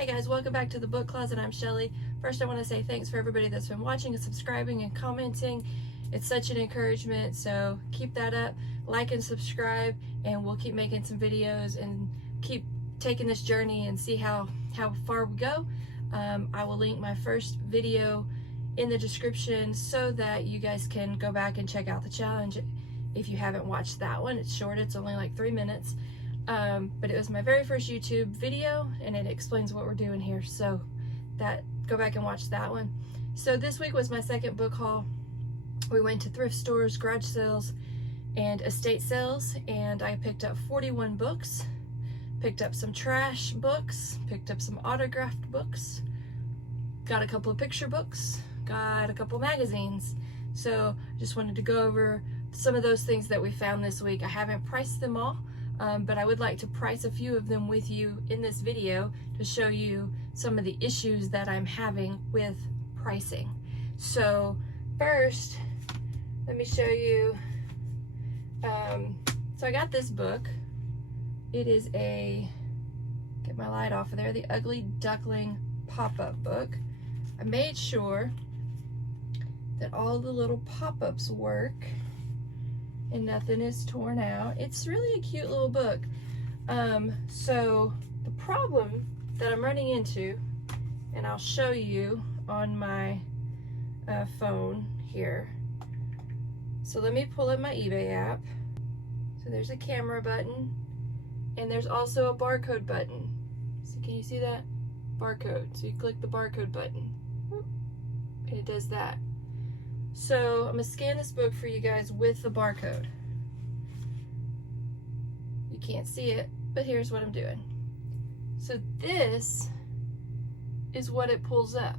Hey guys, welcome back to the Book Closet. I'm Shelly. First, I want to say thanks for everybody that's been watching and subscribing and commenting. It's such an encouragement, so keep that up. Like and subscribe, and we'll keep making some videos and keep taking this journey and see how far we go. I will link my first video in the description so that you guys can go back and check out the challenge if you haven't watched that one. It's short, it's only like 3 minutes. But it was my very first YouTube video and it explains what we're doing here, so go back and watch that one. So this week was my second book haul. We went to thrift stores, garage sales, and estate sales, and I picked up 41 books, picked up some trash books, picked up some autographed books, got a couple of picture books, got a couple magazines. So just wanted to go over some of those things that we found this week. I haven't priced them all, but I would like to price a few of them with you in this video to show you some of the issues that I'm having with pricing. So first, let me show you. So I got this book. It is get my light off of there, the Ugly Duckling pop-up book. I made sure that all the little pop-ups work and nothing is torn out. It's really a cute little book. So the problem that I'm running into, and I'll show you on my phone here. So let me pull up my eBay app. So there's a camera button, and there's also a barcode button. So can you see that? Barcode. So you click the barcode button, and it does that. So I'm gonna scan this book for you guys with the barcode. You can't see it, but here's what I'm doing. So this is what it pulls up.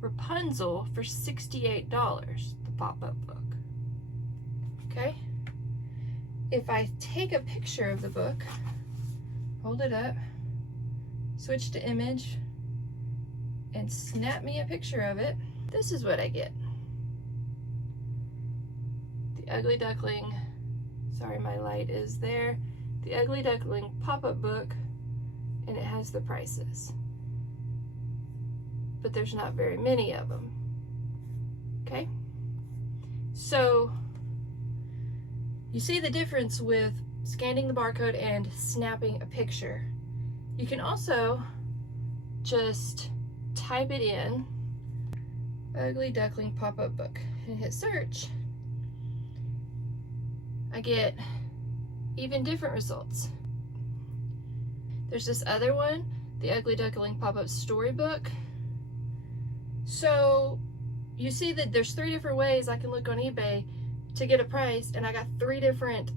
Rapunzel for $68, the pop-up book. Okay? If I take a picture of the book, hold it up, switch to image, and snap me a picture of it, this is what I get. The Ugly Duckling, sorry my light is there, the Ugly Duckling pop-up book, and it has the prices. But there's not very many of them. Okay? So you see the difference with scanning the barcode and snapping a picture. You can also just type it in, Ugly Duckling pop-up book, and hit search. I get even different results. There's this other one, the Ugly Duckling pop-up storybook. So you see that there's 3 different ways I can look on eBay to get a price, and I got 3 different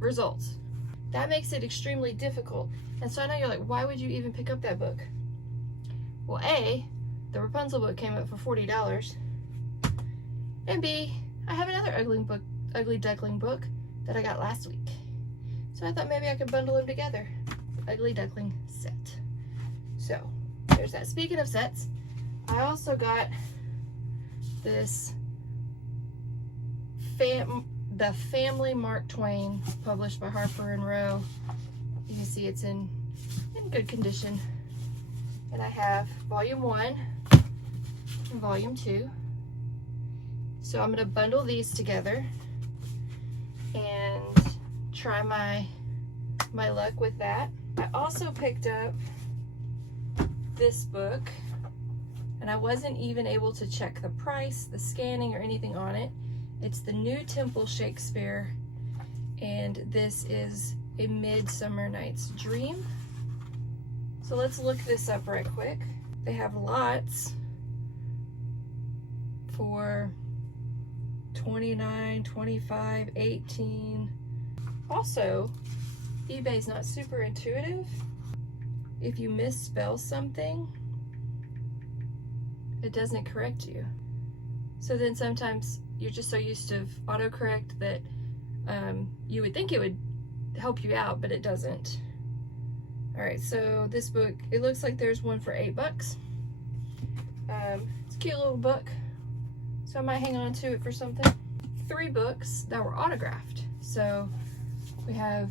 results. That makes it extremely difficult. And so I know you're like, why would you even pick up that book? Well, A, the Rapunzel book came up for $40, and B, I have another Ugly Duckling book that I got last week. So I thought maybe I could bundle them together. The Ugly Duckling set. So there's that. Speaking of sets, I also got this the Family Mark Twain, published by Harper & Row. You can see it's in good condition. And I have volume 1 and volume 2. So I'm gonna bundle these together and try my luck with that. I also picked up this book, and I wasn't even able to check the price, the scanning, or anything on it. It's the New Temple Shakespeare, and this is A Midsummer Night's Dream. So let's look this up right quick. They have lots for $29, $25, $18. Also, eBay's not super intuitive. If you misspell something, it doesn't correct you. So then sometimes you're just so used to autocorrect that you would think it would help you out, but it doesn't. All right, so this book, it looks like there's one for $8. It's a cute little book, so I might hang on to it for something. 3 books that were autographed. So we have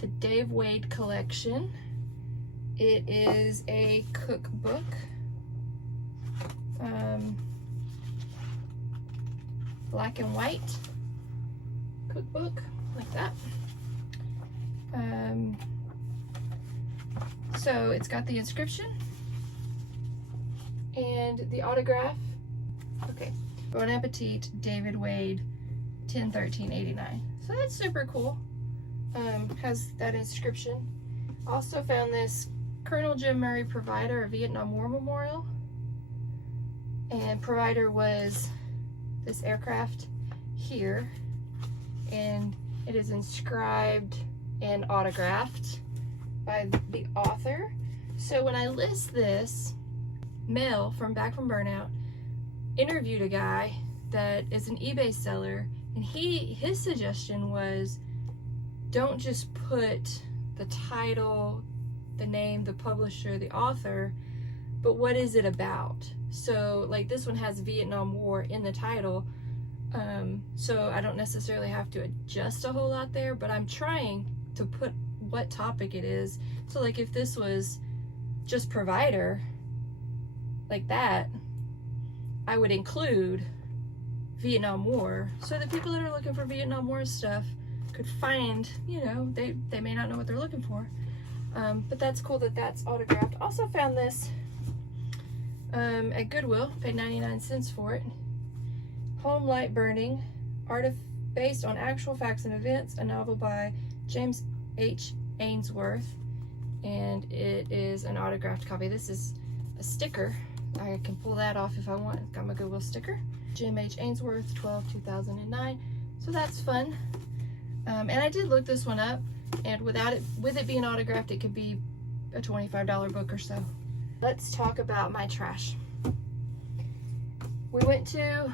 the Dave Wade collection, It is a cookbook. Black and white cookbook, like that. So it's got the inscription and the autograph. Okay, Bon Appetit, David Wade, 10/13/89. So that's super cool. Has that inscription. Also found this Colonel Jim Murray Provider, a Vietnam War memorial. And Provider was this aircraft here. And it is inscribed and autographed by the author. So when I list this, Mel from Back from Burnout interviewed a guy that is an eBay seller, and his suggestion was, don't just put the title, the name, the publisher, the author, but what is it about? So like this one has Vietnam War in the title, so I don't necessarily have to adjust a whole lot there, but I'm trying to put what topic it is. So like if this was just Provider, like that, I would include Vietnam War, so that people that are looking for Vietnam War stuff could find, you know, they may not know what they're looking for. But that's cool that that's autographed. Also found this at Goodwill, paid 99 cents for it. Home Light Burning, based on actual facts and events, a novel by James H. Ainsworth, and it is an autographed copy. This is a sticker. I can pull that off if I want. It's got my Goodwill sticker. Jim H. Ainsworth, 12/2009. So that's fun. And I did look this one up, and with it being autographed, it could be a $25 book or so. Let's talk about my trash. We went to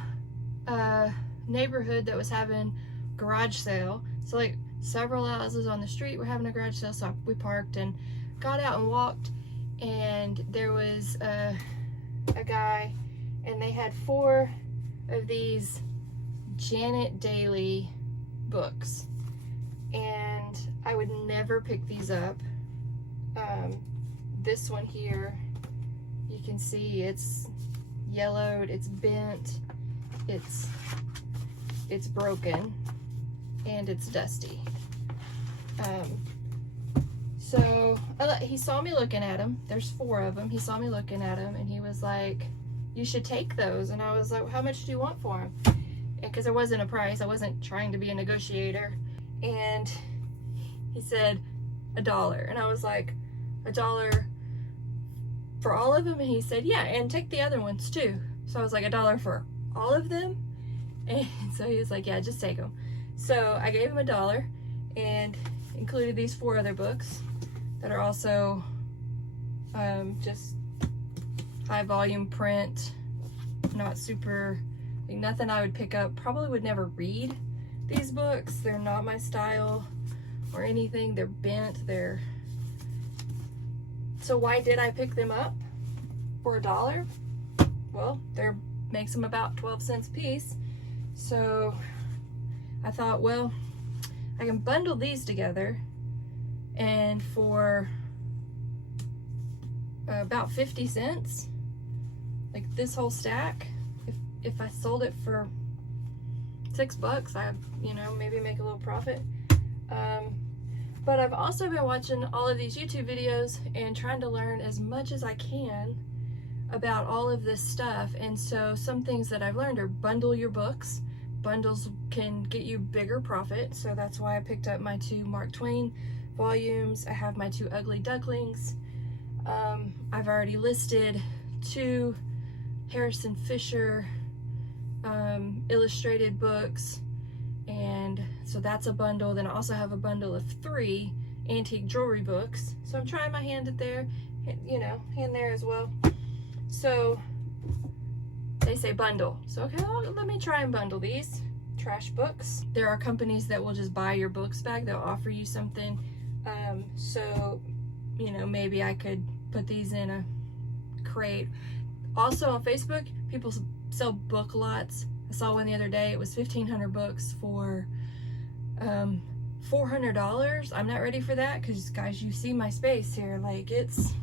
a neighborhood that was having garage sale. So like several houses on the street were having a garage sale, so we parked and got out and walked, and there was a guy, and they had 4 of these Janet Daily books, and I would never pick these up. This one here, you can see it's yellowed, it's bent, it's broken, and it's dusty. So he saw me looking at them. There's 4 of them. He saw me looking at them, and he was like, you should take those. And I was like, how much do you want for them? Because there wasn't a price. I wasn't trying to be a negotiator. And he said $1. And I was like, $1 for all of them? And he said, yeah, and take the other ones too. So I was like, $1 for all of them? And so he was like, yeah, just take them. So I gave him $1 and included these 4 other books that are also just high volume print, not super, like nothing I would pick up. Probably would never read these books. They're not my style or anything. They're bent. So why did I pick them up for $1? Well, makes them about 12 cents a piece. So I thought, well, I can bundle these together, and for about 50 cents, like this whole stack, if I sold it for $6, I, you know, maybe make a little profit. But I've also been watching all of these YouTube videos and trying to learn as much as I can about all of this stuff. And so some things that I've learned are bundle your books. Bundles can get you bigger profit, so that's why I picked up my 2 Mark Twain volumes. I have my 2 Ugly Ducklings. I've already listed 2 Harrison Fisher illustrated books, and so that's a bundle. Then I also have a bundle of 3 antique jewelry books. So I'm trying my hand at there, you know, hand there as well. So they say bundle. So okay, well, let me try and bundle these trash books. There are companies that will just buy your books back. They'll offer you something. So, you know, maybe I could put these in a crate. Also on Facebook, people sell book lots. I saw one the other day. It was 1,500 books for $400. I'm not ready for that because, guys, you see my space here. Like, it's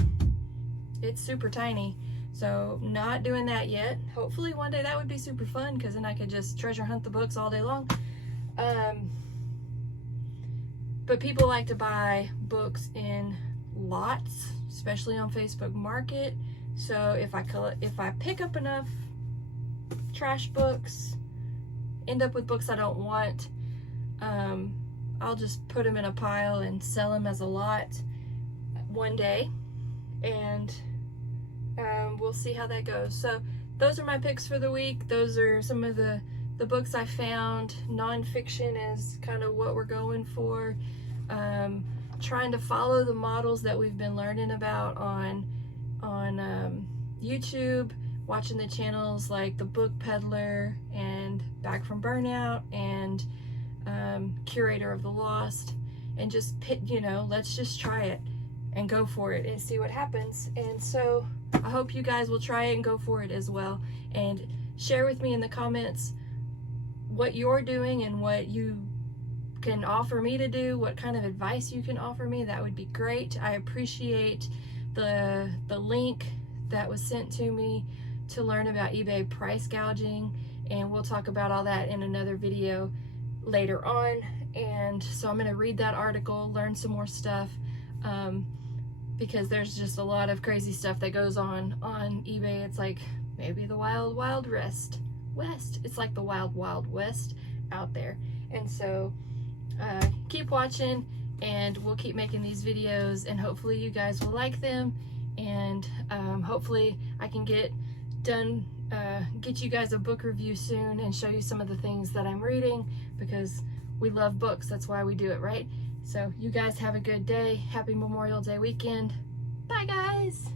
super tiny. So not doing that yet. Hopefully one day that would be super fun because then I could just treasure hunt the books all day long. But people like to buy books in lots, especially on Facebook Market. So if I pick up enough trash books, end up with books I don't want, I'll just put them in a pile and sell them as a lot one day, and we'll see how that goes. So those are my picks for the week. Those are some of the books I found. Nonfiction is kind of what we're going for. Trying to follow the models that we've been learning about on YouTube, watching the channels like The Book Peddler and Back from Burnout and Curator of the Lost, and just let's just try it and go for it and see what happens. And so I hope you guys will try it and go for it as well, and share with me in the comments what you're doing and what you can offer me to do, what kind of advice you can offer me. That would be great. I appreciate the link that was sent to me to learn about eBay price gouging, and we'll talk about all that in another video later on. And so I'm going to read that article, learn some more stuff, because there's just a lot of crazy stuff that goes on eBay. It's like maybe the wild west. It's like the wild west out there. And so keep watching, and we'll keep making these videos, and hopefully you guys will like them, and hopefully I can get you guys a book review soon and show you some of the things that I'm reading, because we love books. That's why we do it, right? So you guys have a good day. Happy Memorial Day weekend. Bye, guys.